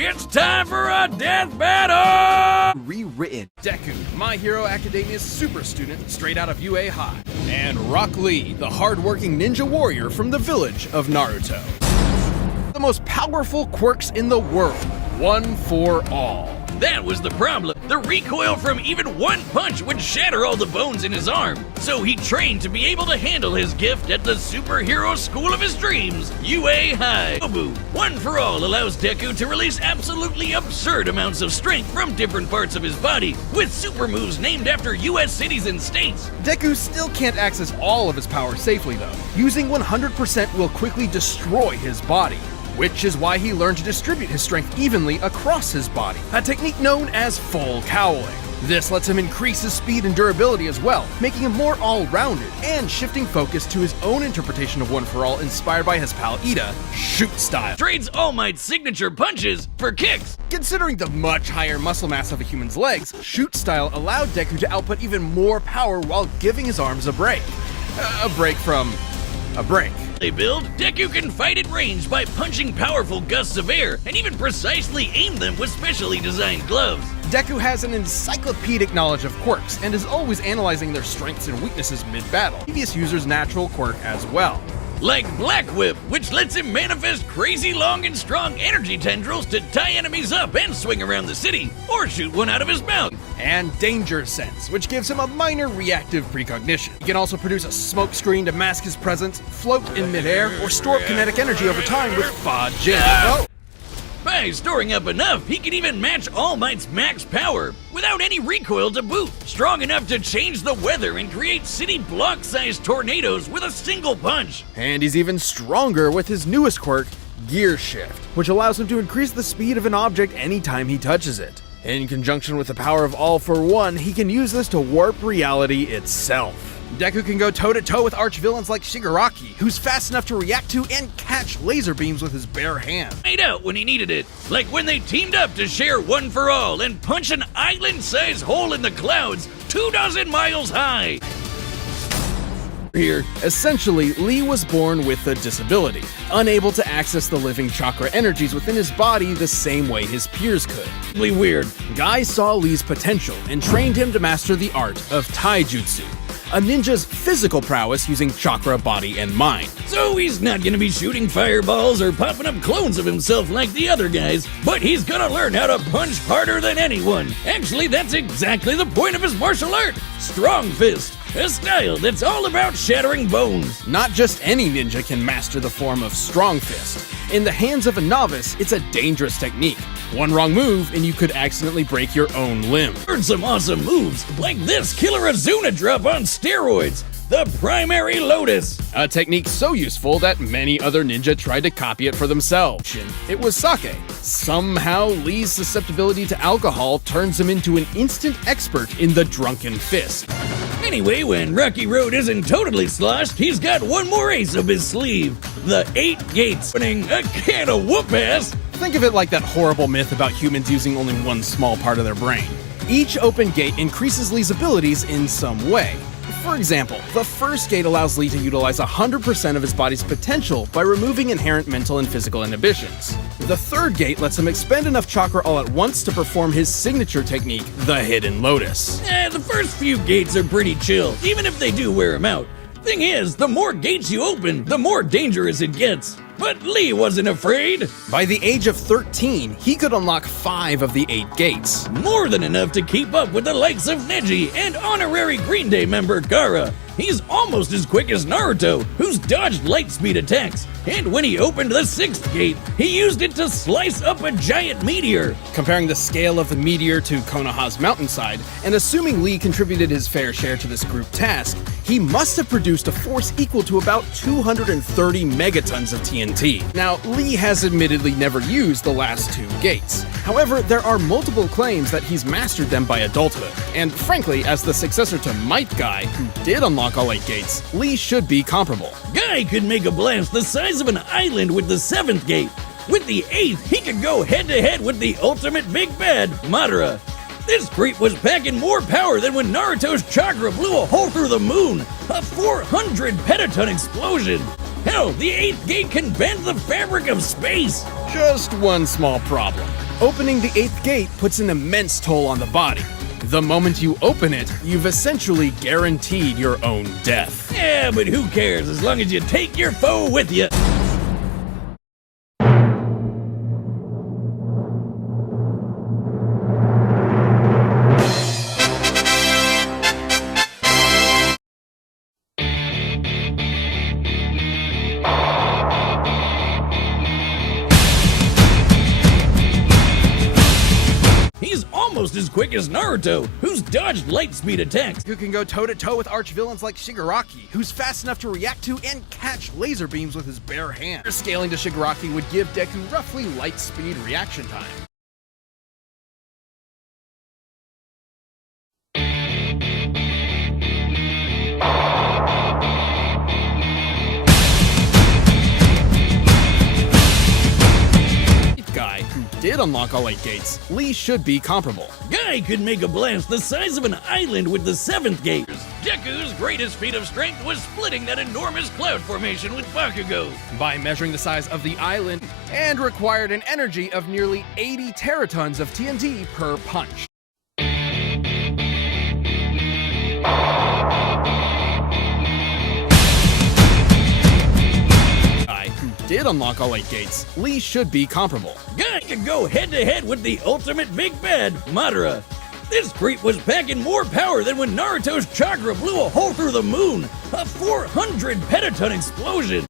It's time for a death battle! Rewritten. Deku, My Hero Academia's super student straight out of UA High. And Rock Lee, the hard-working ninja warrior from the village of Naruto. The most powerful quirks in the world, one for all. That was the problem. The recoil from even one punch would shatter all the bones in his arm. So he trained to be able to handle his gift at the superhero school of his dreams, UA High. Obu, One for All allows Deku to release absolutely absurd amounts of strength from different parts of his body, with super moves named after US cities and states. Deku still can't access all of his power safely though. Using 100% will quickly destroy his body, which is why he learned to distribute his strength evenly across his body, a technique known as full cowling. This lets him increase his speed and durability as well, making him more all-rounded, and shifting focus to his own interpretation of One for All inspired by his pal Ida, Shoot Style. Trades All Might's signature punches for kicks. Considering the much higher muscle mass of a human's legs, Shoot Style allowed Deku to output even more power while giving his arms a break. A break from a break. They build, Deku can fight at range by punching powerful gusts of air and even precisely aim them with specially designed gloves. Deku has an encyclopedic knowledge of quirks and is always analyzing their strengths and weaknesses mid-battle, previous user's natural quirk as well. Like Black Whip, which lets him manifest crazy long and strong energy tendrils to tie enemies up and swing around the city, or shoot one out of his mouth. And Danger Sense, which gives him a minor reactive precognition. He can also produce a smoke screen to mask his presence, float in midair, or store kinetic energy over time with Fa Jin. Oh. By storing up enough, he can even match All Might's max power, without any recoil to boot. Strong enough to change the weather and create city block-sized tornadoes with a single punch. And he's even stronger with his newest quirk, Gear Shift, which allows him to increase the speed of an object anytime he touches it. In conjunction with the power of All for One, he can use this to warp reality itself. Deku can go toe-to-toe with arch-villains like Shigaraki, who's fast enough to react to and catch laser beams with his bare hands. Made out when he needed it, like when they teamed up to share One for All and punch an island-sized hole in the clouds 24 miles high. Here, essentially, Lee was born with a disability, unable to access the living chakra energies within his body the same way his peers could. Really weird. Guy saw Lee's potential and trained him to master the art of taijutsu, a ninja's physical prowess using chakra, body, and mind. So he's not gonna be shooting fireballs or popping up clones of himself like the other guys, but he's gonna learn how to punch harder than anyone. Actually, that's exactly the point of his martial art. Strong Fist, a style that's all about shattering bones. Not just any ninja can master the form of Strong Fist. In the hands of a novice, it's a dangerous technique. One wrong move and you could accidentally break your own limb. Learned some awesome moves, like this Killer Azuna drop on steroids, the Primary Lotus. A technique so useful that many other ninja tried to copy it for themselves. It was sake. Somehow, Lee's susceptibility to alcohol turns him into an instant expert in the Drunken Fist. Anyway, when Rocky Road isn't totally sloshed, he's got one more ace up his sleeve. The 8 Gates, opening a can of whoop-ass. Think of it like that horrible myth about humans using only one small part of their brain. Each open gate increases Lee's abilities in some way. For example, the first gate allows Lee to utilize 100% of his body's potential by removing inherent mental and physical inhibitions. The third gate lets him expend enough chakra all at once to perform his signature technique, the Hidden Lotus. The first few gates are pretty chill, even if they do wear him out. Thing is, the more gates you open, the more dangerous it gets. But Lee wasn't afraid. By the age of 13, he could unlock 5 of the 8 gates. More than enough to keep up with the likes of Neji and honorary Green Day member Gaara. He's almost as quick as Naruto, who's dodged light speed attacks. And when he opened the 6th gate, he used it to slice up a giant meteor. Comparing the scale of the meteor to Konoha's mountainside, and assuming Lee contributed his fair share to this group task, he must have produced a force equal to about 230 megatons of TNT. Now, Lee has admittedly never used the last 2 gates. However, there are multiple claims that he's mastered them by adulthood. And frankly, as the successor to Might Guy, who did unlock all 8 gates, Lee should be comparable. Guy could make a blast the size of an island with the 7th gate. With the 8th, he could go head-to-head with the ultimate big bad, Madara. This creep was packing more power than when Naruto's chakra blew a hole through the moon, a 400 petaton explosion. Hell, the 8th gate can bend the fabric of space. Just one small problem. Opening the 8th gate puts an immense toll on the body. The moment you open it, you've essentially guaranteed your own death. Yeah, but who cares as long as you take your foe with you? He's almost as quick as Naruto, who's dodged light speed attacks. Who can go toe-to-toe with arch-villains like Shigaraki, who's fast enough to react to and catch laser beams with his bare hands. Scaling to Shigaraki would give Deku roughly light speed reaction time. Guy who did unlock all 8 gates, Lee should be comparable. Guy could make a blast the size of an island with the 7th gate. Deku's greatest feat of strength was splitting that enormous cloud formation with Bakugo. By measuring the size of the island, and required an energy of nearly 80 teratons of TNT per punch. Did unlock all 8 gates, Lee should be comparable. Guy could go head-to-head with the ultimate big bad, Madara. This creep was packing more power than when Naruto's chakra blew a hole through the moon, a 400 petaton explosion.